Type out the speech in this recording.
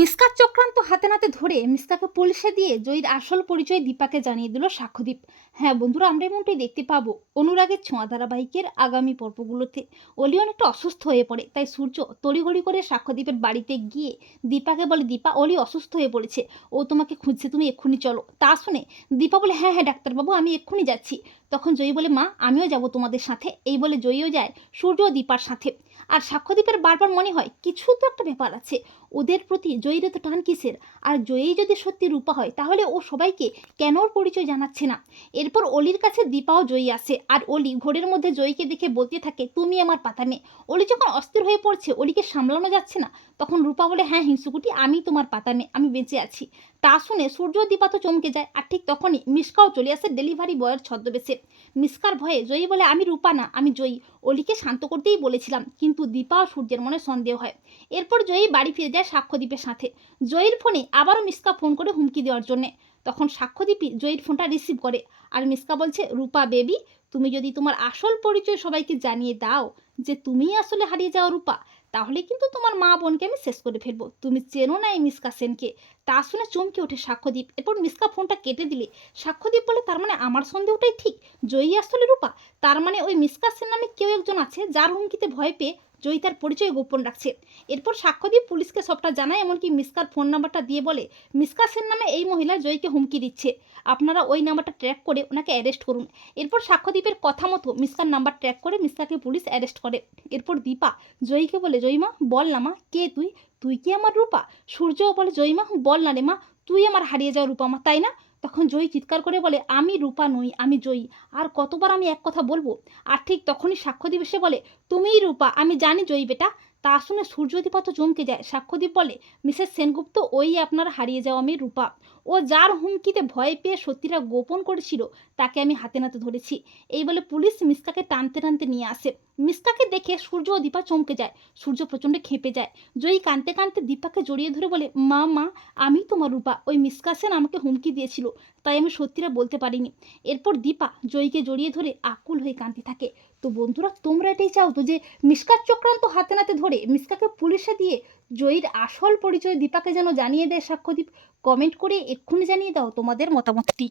মিসকার চক্রান্ত হাতে নাতে ধরে মিসকাকে পুলিশে দিয়ে জয়ীর আসল পরিচয় দীপাকে জানিয়ে দিল সাক্ষ্যদীপ। হ্যাঁ বন্ধুরা, আমরা এমনটাই দেখতে পাবো অনুরাগের ছোঁয়া ধারাবাহিকের আগামী পর্বগুলোতে। অলি অনেকটা অসুস্থ হয়ে পড়ে, তাই সূর্য তড়িঘড়ি করে সাক্ষ্যদীপের বাড়িতে গিয়ে দীপাকে বলে, দীপা, অলি অসুস্থ হয়ে পড়েছে। ও তোমাকে খুঁজছে, তুমি এক্ষুনি চলো। তা শুনে দীপা বলে হ্যাঁ হ্যাঁ ডাক্তারবাবু, আমি এক্ষুনি যাচ্ছি। তখন জয়ী বলে, মা, আমিও যাব তোমাদের সাথে। এই বলে জয়ীও যায় সূর্য দীপার সাথে। আর সাক্ষ্যদীপের বারবার মনে হয়, কিছু তো একটা ব্যাপার আছে। ওদের প্রতি জয়ীর তো টান কিসের? আর জয়ী যদি সত্যি রূপা হয়, তাহলে ও সবাইকে কেন ওর পরিচয় জানাচ্ছে না? এরপর অলির কাছে দীপাও জয়ী আসে আর অলি ঘোরের মধ্যে জয়ীকে দেখে বলতে থাকে, তুমি আমার পাতা মেয়ে। অলি যখন অস্থির হয়ে পড়ছে, অলিকে সামলানো যাচ্ছে না, তখন রূপা বলে হ্যাঁ হিংসুকুটি, আমি তোমার পাতা মেয়ে, আমি বেঁচে আছি। তা শুনে সূর্য ও দীপা তো চমকে যায় আর ঠিক তখনই মিসকাও চলে আসে ডেলিভারি বয়ের ছদ্মবেশে। মিসকার ভয়ে জয়ী বলে, আমি রূপা না, আমি জয়ী। অলিকে শান্ত করতেই বলেছিলাম, কিন্তু দীপা ও সূর্যের মনে সন্দেহ হয়। এরপর জয়ী বাড়ি ফিরে যায় সাক্ষ্যদীপের সাথে। জয়ীর ফোনে আবারও মিসকা ফোন করে হুমকি দেওয়ার জন্যে। তখন সাক্ষ্যদীপই জয়ীর ফোনটা রিসিভ করে আর মিসকা বলছে, রূপা বেবি তুমি যদি তোমার আসল পরিচয় সবাইকে জানিয়ে দাও যে তুমিই আসলে হারিয়ে যাওয়া রূপা তাহলে কিন্তু তোমার মা বোনকে আমি শেষ করে ফেলব। তুমি চেনো না এই মিসকা সেনকে। তা শুনে চমকে ওঠে সাক্ষ্যদীপ। এরপর মিসকা ফোনটা কেটে দিলে। সাক্ষ্যদীপ বলে, তার মানে আমার সন্দেহটাই ঠিক? জয়ী আসলে রূপা? তার মানে ওই মিসকা সেন নামে কেউ একজন আছে যার হুমকিতে ভয় পেয়ে জয়ী তার পরিচয় গোপন রাখছে। এরপর সাক্ষ্যদীপ পুলিশকে সবটা জানায়, এমনকি মিসকার ফোন নাম্বারটা দিয়ে বলে মিসকা সেন নামে এই মহিলা জয়ীকে হুমকি দিচ্ছে। আপনারা ওই নাম্বারটা ট্র্যাক করে ওনাকে অ্যারেস্ট করুন। এরপর সাক্ষ্যদীপের কথা মতো মিসকার নাম্বার ট্র্যাক করে মিসকাকে পুলিশ অ্যারেস্ট করে। এরপর দীপা, জয়ীকে বলে, জয়ীমা, বল না মা, কে তুই? তুই কি আমার রূপা? সূর্যও বলে, জয়ীমা, বল না রে মা, তুই আমার হারিয়ে যাওয়া রূপা মা, তাই না? তখন জয়ী চিৎকার করে বলে, আমি রূপা নই, আমি জয়ী। আর কতবার আমি এক কথা বলব? আর ঠিক তখনই সাক্ষ্য দিবে সে বলে, তুমিই রূপা, আমি জানি জয়ী বেটা। তা শুনে সূর্যদীপা তো চমকে যায়, সাক্ষ্যদীপ বলে, মিসেস সেনগুপ্ত, ওই আপনার হারিয়ে যাওয়া মেয়ে রূপা। ও যার হুমকিতে ভয় পেয়ে সত্যিটা গোপন করেছিল, তাকে আমি হাতে নাতে ধরেছি। এই বলে পুলিশ মিসকাকে টানতে টানতে নিয়ে আসে। মিসকাকে দেখে সূর্য ও দীপা চমকে যায়, সূর্য প্রচণ্ড খেপে যায়। জয়ী কাঁদতে কাঁদতে দীপাকে জড়িয়ে ধরে বলে, মা মা আমি তোমার রূপা। ওই মিসকা সেন আমাকে হুমকি দিয়েছিল। তাই আমি সত্যিটা বলতে পারিনি। এরপর দীপা জয়ীকে জড়িয়ে ধরে আকুল হয়ে কাঁদতে থাকে। তো বন্ধুরা, তোমরা এটাই চাও তো যে মিসকার চক্রান্ত হাতে নাতে ধরে মিসকাকে পুলিশে দিয়ে জয়ীর আসল পরিচয় দীপাকে যেন জানিয়ে দেয় সাক্ষ্যদীপ? কমেন্ট করে এক্ষুনি জানিয়ে দাও তোমাদের মতামতটি।